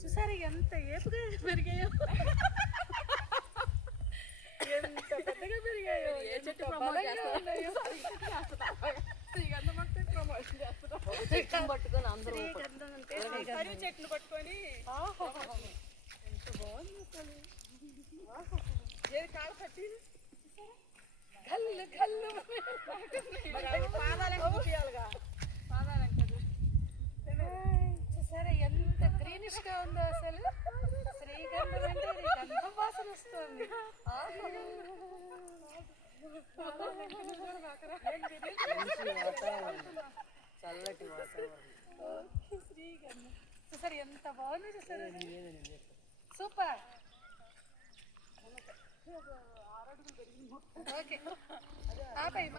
చూసారు ఎంత ఏపుగా పెరిగాయో, ఎంత పెద్దగా పెరిగాయో, ఏ చెట్టు ప్రమోషన్ పట్టుకొని అందరూ చెట్లు పట్టుకొని ఎంత బాగుంది అసలు. ఏది కాలు కట్టి కళ్ళు కళ్ళు పాదాలకు చూసారా ఎంత గ్రీనిష్ గా ఉందో అసలు. శ్రీగంధం అంటే గంధం వాసన వస్తుంది. చల్లటి వాతావరణం శ్రీగంధం. చూసారు ఎంత బాగుంది చూసారు. సూపర్. ఓకే.